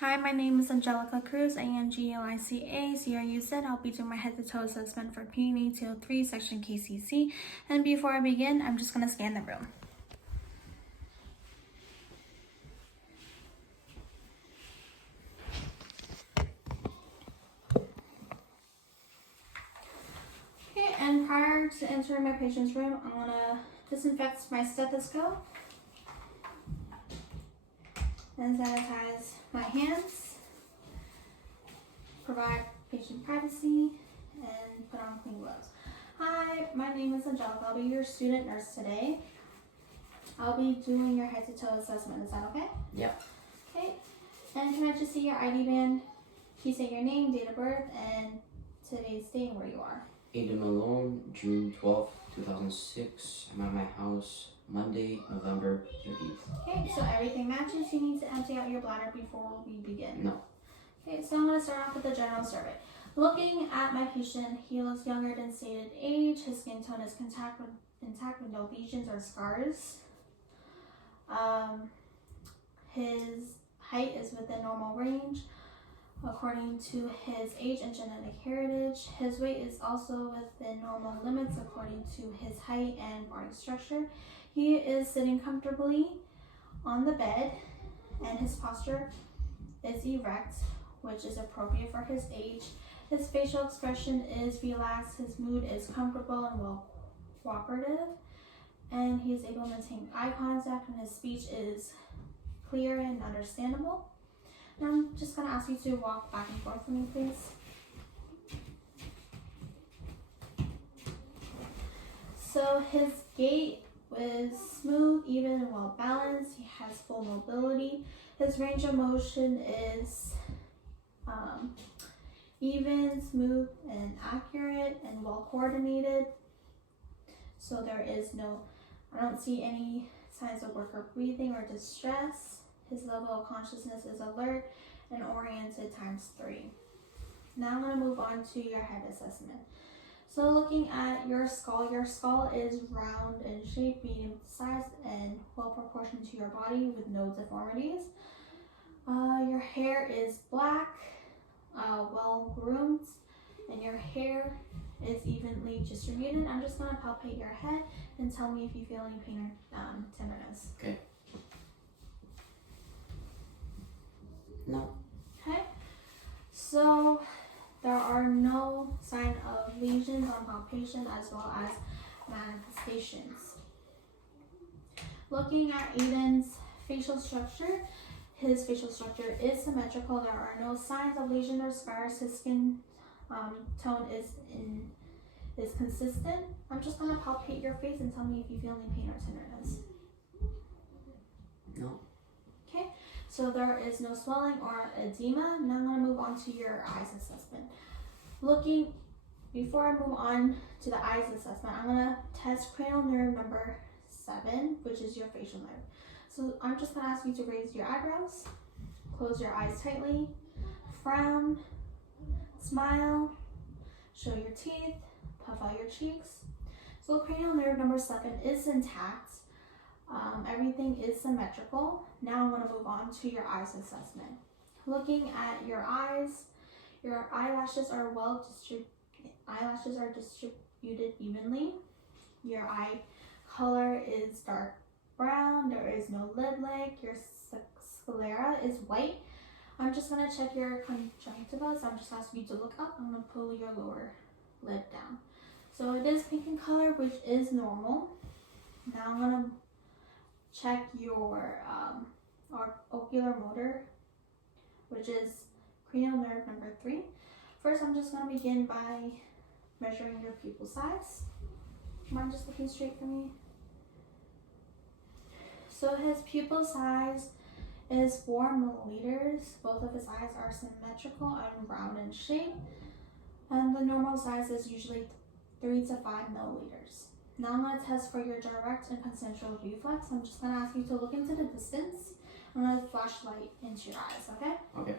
Hi, my name is Angelica Cruz, ANGELICA, CRUZ. I'll be doing my head to toe assessment for PNE 203, section KCC. And before I begin, I'm just going to scan the room. Okay, and prior to entering my patient's room, I'm going to disinfect my stethoscope and sanitize my hands, provide patient privacy, and put on clean gloves. Hi, my name is Angelica. I'll be your student nurse today. I'll be doing your head to toe assessment. Is that okay? Yep. Okay. And can I just see your ID band? Please say your name, date of birth, and today's date and where you are. Aiden Malone, June 12th, 2006. I'm at my house Monday, November 30th. Okay, so everything matches. You need to empty out your bladder before we begin. No. Okay, so I'm going to start off with the general survey. Looking at my patient, he looks younger than stated age. His skin tone is intact with no lesions or scars. His height is within normal range according to his age and genetic heritage. His weight is also within normal limits according to his height and body structure. He is sitting comfortably on the bed and his posture is erect, which is appropriate for his age. His facial expression is relaxed, his mood is comfortable and well cooperative, and he is able to maintain eye contact and his speech is clear and understandable. Now I'm just going to ask you to walk back and forth for me, please. So his gait is smooth, even, and well balanced. He has full mobility. His range of motion is even, smooth, and accurate, and well coordinated. So I don't see any signs of work or breathing or distress. His level of consciousness is alert and oriented ×3. Now I'm going to move on to your head assessment. So looking at your skull is round in shape, medium size, and well proportioned to your body with no deformities. Your hair is black, well groomed, and your hair is evenly distributed. I'm just going to palpate your head and tell me if you feel any pain or tenderness. Okay. No. Okay, so there are no sign of lesions on palpation as well as manifestations. Looking at Aiden's facial structure, his facial structure is symmetrical. There are no signs of lesion or scars. His skin tone is consistent. I'm just going to palpate your face and tell me if you feel any pain or tenderness. No. Okay, so there is no swelling or edema. Now I'm going to move on to your eyes assessment. Before I move on to the eyes assessment, I'm going to test cranial nerve number 7, which is your facial nerve. So I'm just going to ask you to raise your eyebrows, close your eyes tightly, frown, smile, show your teeth, puff out your cheeks. So cranial nerve number 7 is intact. Everything is symmetrical. Now I'm going to move on to your eyes assessment. Looking at your eyes, your eyelashes are distributed evenly. Your eye color is dark brown. There is no lid leg. Your sclera is white. I'm just going to check your conjunctiva. So I'm just asking you to look up. I'm going to pull your lower lid down. So it is pink in color, which is normal. Now I'm going to check your ocular motor, which is cranial nerve number 3. First, I'm just going to begin by measuring your pupil size. Mind just looking straight for me? So his pupil size is 4 milliliters. Both of his eyes are symmetrical and round in shape. And the normal size is usually 3 to 5 milliliters. Now I'm going to test for your direct and consensual reflex. I'm just going to ask you to look into the distance. I'm going to flash light into your eyes, okay? Okay.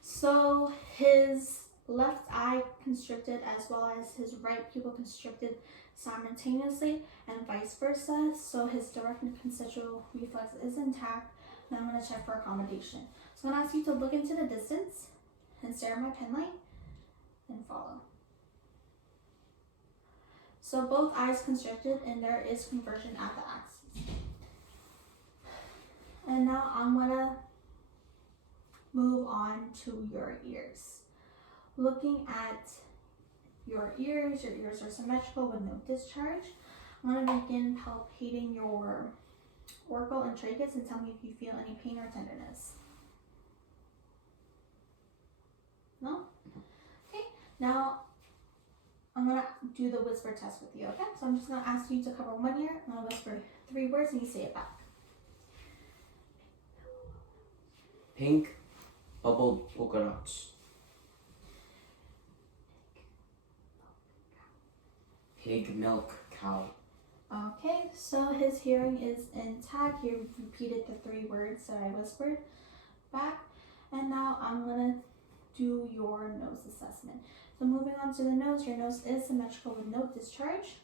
So his left eye constricted as well as his right pupil constricted simultaneously and vice versa, so his direct and consensual reflex is intact. Now I'm going to check for accommodation. So I'm going to ask you to look into the distance and stare at my pen light and follow. So both eyes constricted and there is conversion at the axis. And now I'm going to move on to your ears. Looking at your ears are symmetrical with no discharge. I'm going to begin palpating your orbital and tragus and tell me if you feel any pain or tenderness. No? Okay, now I'm going to do the whisper test with you, okay? So I'm just going to ask you to cover one ear. I'm going to whisper 3 words and you say it back. Pink bubble polka dots. Pig milk cow. Okay, so his hearing is intact. You repeated the 3 words that I whispered back. And now I'm going to do your nose assessment. So moving on to the nose, your nose is symmetrical with no discharge.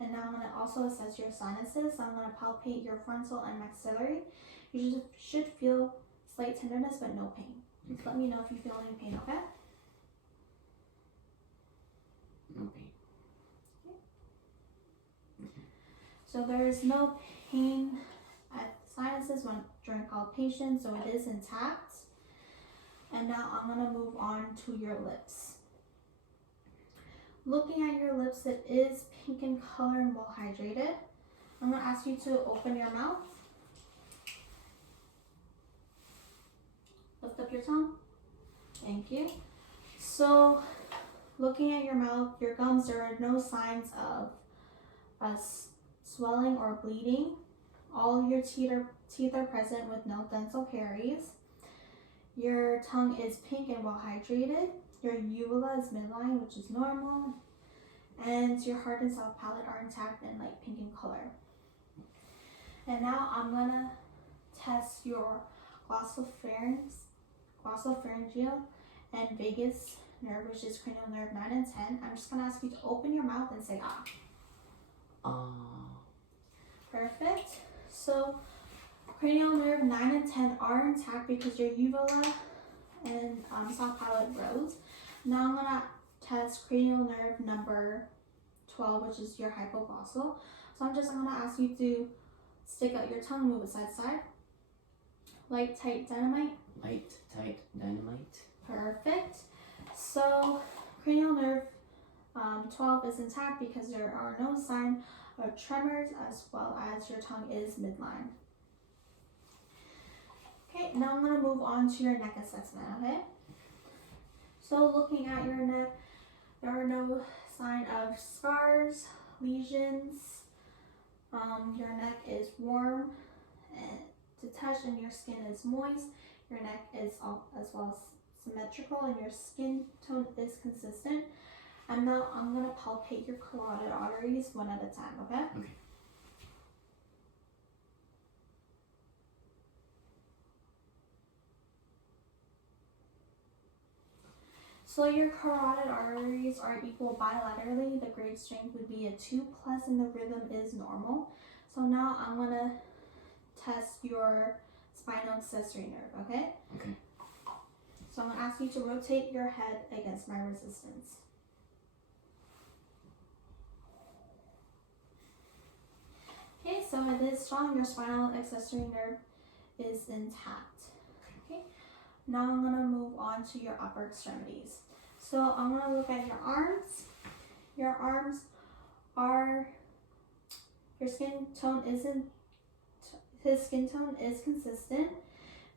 And now I'm going to also assess your sinuses. So I'm going to palpate your frontal and maxillary. You should feel slight tenderness but no pain. Okay. Let me know if you feel any pain, okay? No pain. So there is no pain at the sinuses during palpation, so it is intact. And now I'm going to move on to your lips. Looking at your lips, it is pink in color and well hydrated. I'm going to ask you to open your mouth. Lift up your tongue. Thank you. So looking at your mouth, your gums, there are no signs of swelling or bleeding. All of your teeth are present with no dental caries. Your tongue is pink and well hydrated. Your uvula is midline, which is normal. And your hard and soft palate are intact and light pink in color. And now I'm going to test your glossopharyngeal and vagus nerve, which is cranial nerve 9 and 10. I'm just going to ask you to open your mouth and say ah. Perfect. So cranial nerve 9 and 10 are intact because your uvula and soft palate rose. Now I'm going to test cranial nerve number 12, which is your hypoglossal. So I'm going to ask you to stick out your tongue and move it side to side. Light, tight, dynamite. Light, tight, dynamite. Perfect. So cranial nerve 12 is intact because there are no signs of tremors, as well as your tongue is midline. Okay, now I'm going to move on to your neck assessment, okay? So looking at your neck, there are no sign of scars, lesions. Your neck is warm and to touch, and your skin is moist. Your neck is as well as symmetrical, and your skin tone is consistent. And now I'm going to palpate your carotid arteries one at a time, okay? Okay. So your carotid arteries are equal bilaterally. The grade strength would be a 2+, and the rhythm is normal. So now I'm going to test your spinal accessory nerve, okay? Okay. So I'm going to ask you to rotate your head against my resistance. Okay, so it is strong. Your spinal accessory nerve is intact. Okay, now I'm going to move on to your upper extremities. So I'm going to look at your arms. Your arms are, your skin tone isn't, his skin tone is consistent.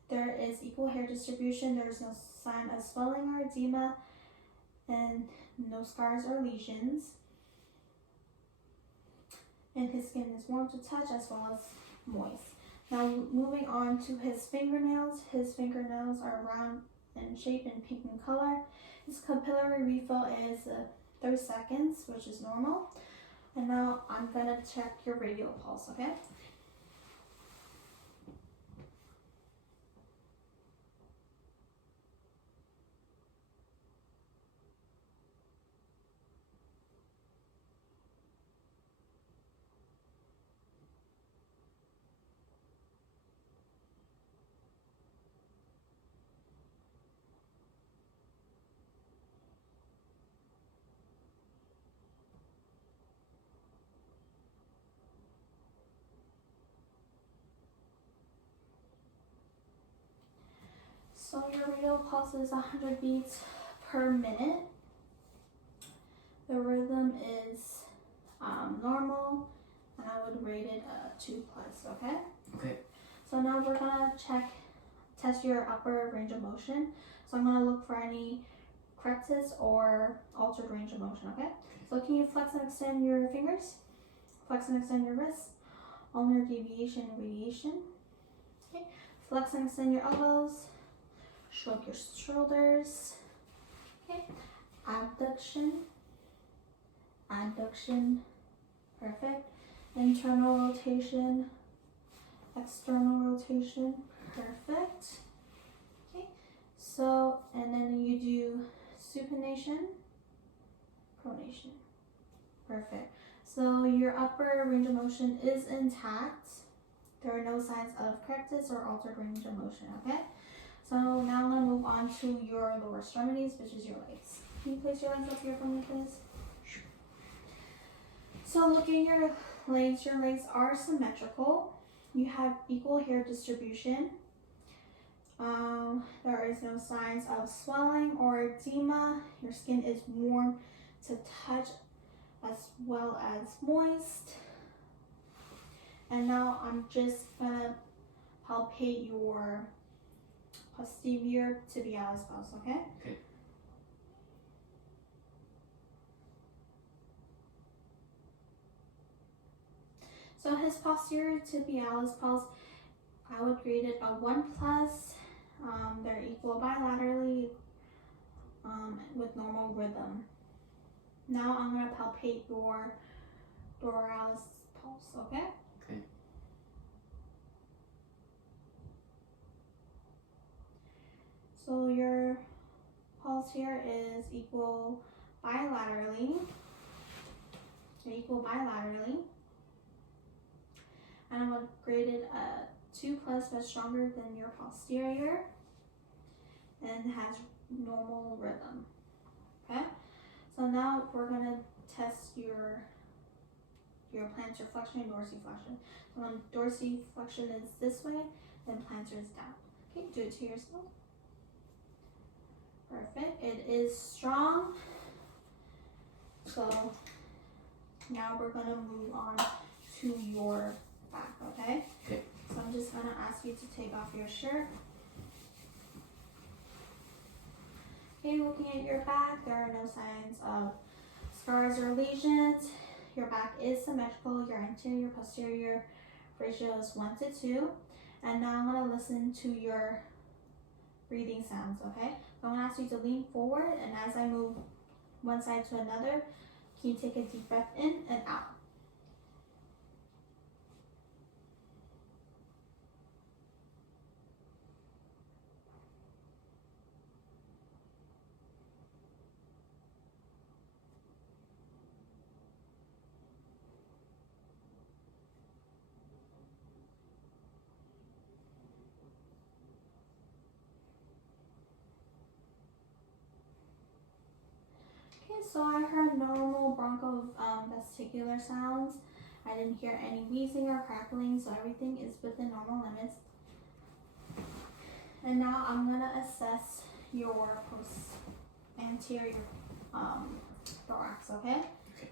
There is equal hair distribution. There is no sign of swelling or edema, and no scars or lesions. And his skin is warm to touch as well as moist. Now moving on to his fingernails. His fingernails are round in shape and pink in color. His capillary refill is 30 seconds, which is normal. And now I'm gonna check your radial pulse, okay? So your radial pulse is 100 beats per minute. The rhythm is normal, and I would rate it a 2+, okay? Okay. So now we're gonna test your upper range of motion. So I'm gonna look for any correctus or altered range of motion, okay? So can you flex and extend your fingers? Flex and extend your wrists. Ulnar deviation and radiation. Okay. Flex and extend your elbows. Shrug your shoulders. Okay. Abduction. Adduction. Perfect. Internal rotation. External rotation. Perfect. Okay. So, and then you do supination, pronation. Perfect. So your upper range of motion is intact. There are no signs of correctus or altered range of motion, okay? So now I'm gonna move on to your lower extremities, which is your legs. Can you place your legs up here for me, please? Sure. So looking at your legs are symmetrical. You have equal hair distribution. There is no signs of swelling or edema. Your skin is warm to touch as well as moist. And now I'm just gonna palpate your posterior tibialis pulse, okay? Okay. So his posterior tibialis pulse, I would grade it a 1+. They're equal bilaterally with normal rhythm. Now I'm gonna palpate your thoralis pulse, okay? Okay. So your pulse here is equal bilaterally. And I'm gonna grade it a 2+, but stronger than your posterior, and has normal rhythm. Okay. So now we're gonna test your plantar flexion and dorsiflexion. So when dorsiflexion is this way, then plantar is down. Okay, do it to yourself. Perfect. It is strong. So now we're gonna move on to your back, okay? Okay. So I'm just gonna ask you to take off your shirt. Okay, looking at your back, there are no signs of scars or lesions. Your back is symmetrical. Your anterior posterior ratio is 1:2. And now I'm gonna listen to your breathing sounds, okay? So I'm gonna ask you to lean forward, and as I move one side to another, can you take a deep breath in and out? Okay, so I heard normal bronchovestibular sounds. I didn't hear any wheezing or crackling, so everything is within normal limits. And now I'm gonna assess your anterior thorax, okay? Okay.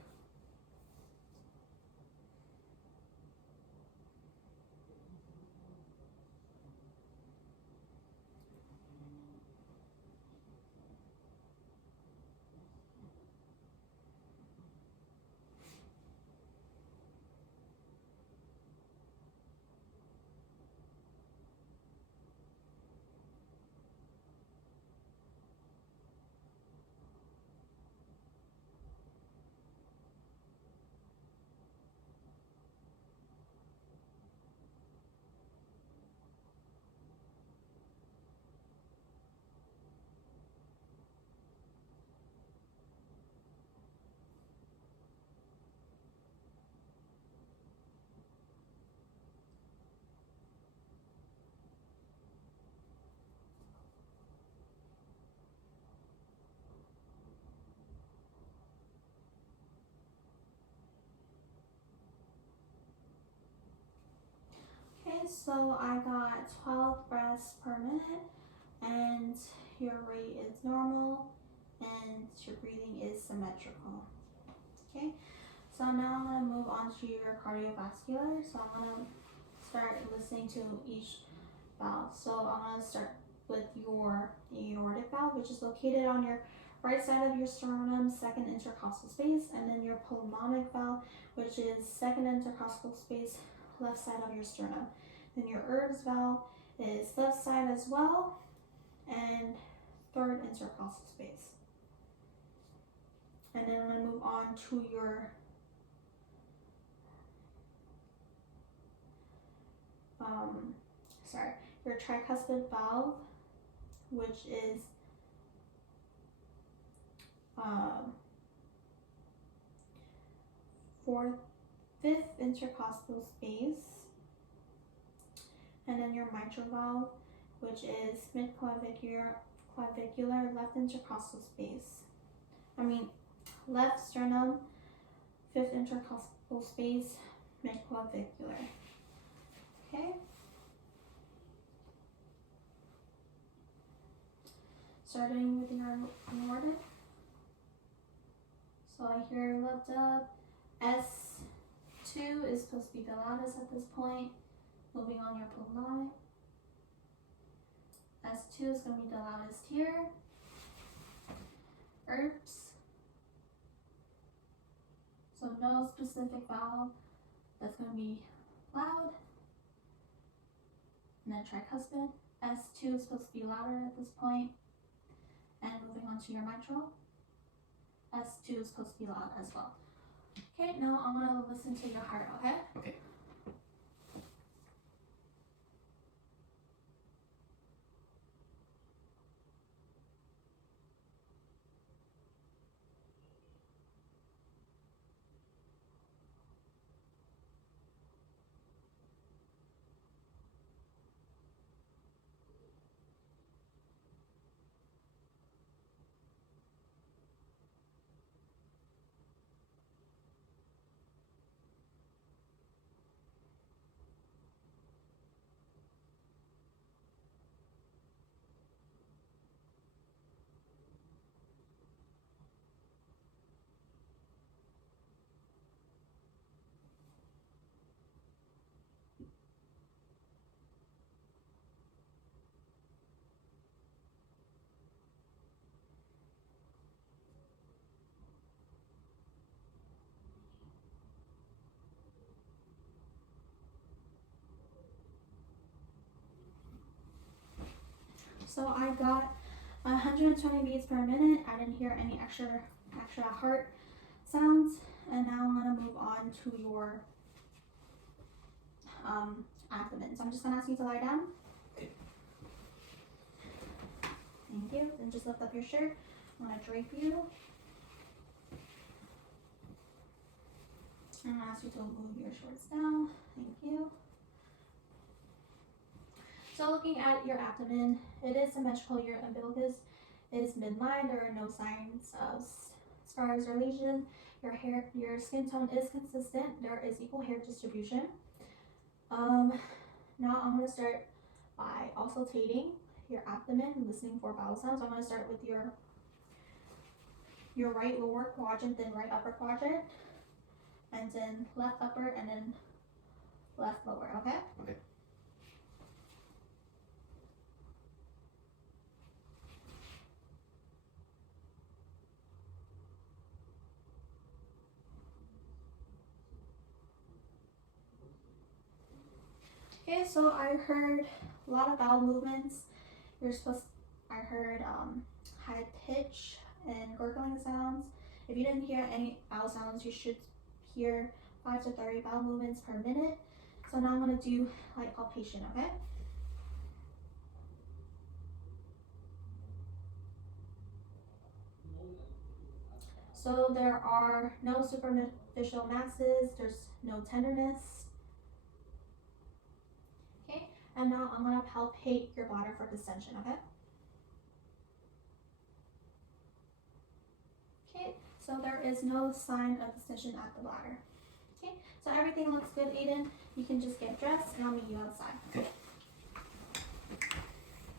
Okay, so I got 12 breaths per minute, and your rate is normal, and your breathing is symmetrical. Okay, so now I'm going to move on to your cardiovascular. So I'm going to start listening to each valve. So I'm going to start with your aortic valve, which is located on your right side of your sternum, second intercostal space, and then your pulmonic valve, which is second intercostal space, left side of your sternum. Then your Erb's valve is left side as well, and third intercostal space. And then I'm going to move on to your your tricuspid valve, which is fifth intercostal space, and then your mitral valve, which is mid-clavicular left intercostal space. Left sternum, fifth intercostal space, mid-clavicular. Okay. Starting with your aortic. So I hear left up. S2 is supposed to be the loudest at this point. Moving on your pulmonic. S2 is going to be the loudest here. Erbs. So no specific valve that's going to be loud. And then tricuspid. S2 is supposed to be louder at this point. And moving on to your mitral. S2 is supposed to be loud as well. Okay, now I'm going to listen to your heart, okay? Okay. So I got 120 beats per minute. I didn't hear any extra heart sounds. And now I'm going to move on to your abdomen. So I'm just going to ask you to lie down. Okay. Thank you. And just lift up your shirt. I'm going to drape you. I'm going to ask you to move your shorts down. Thank you. So looking at your abdomen, it is symmetrical. Your umbilicus is midline. There are no signs of scars or lesions. Your skin tone is consistent. There is equal hair distribution. Now I'm going to start by auscultating your abdomen and listening for vowel sounds. I'm going to start with your right lower quadrant, then right upper quadrant, and then left upper, and then left lower, okay? Okay. Okay, so I heard a lot of vowel movements. I heard high pitch and gurgling sounds. If you didn't hear any vowel sounds, you should hear 5 to 30 vowel movements per minute. So now I'm going to do light palpation, okay? So there are no superficial masses, there's no tenderness. Okay, and now I'm going to palpate your bladder for distension, okay? Okay, so there is no sign of distension at the bladder. Okay, so everything looks good, Aiden. You can just get dressed and I'll meet you outside. Okay.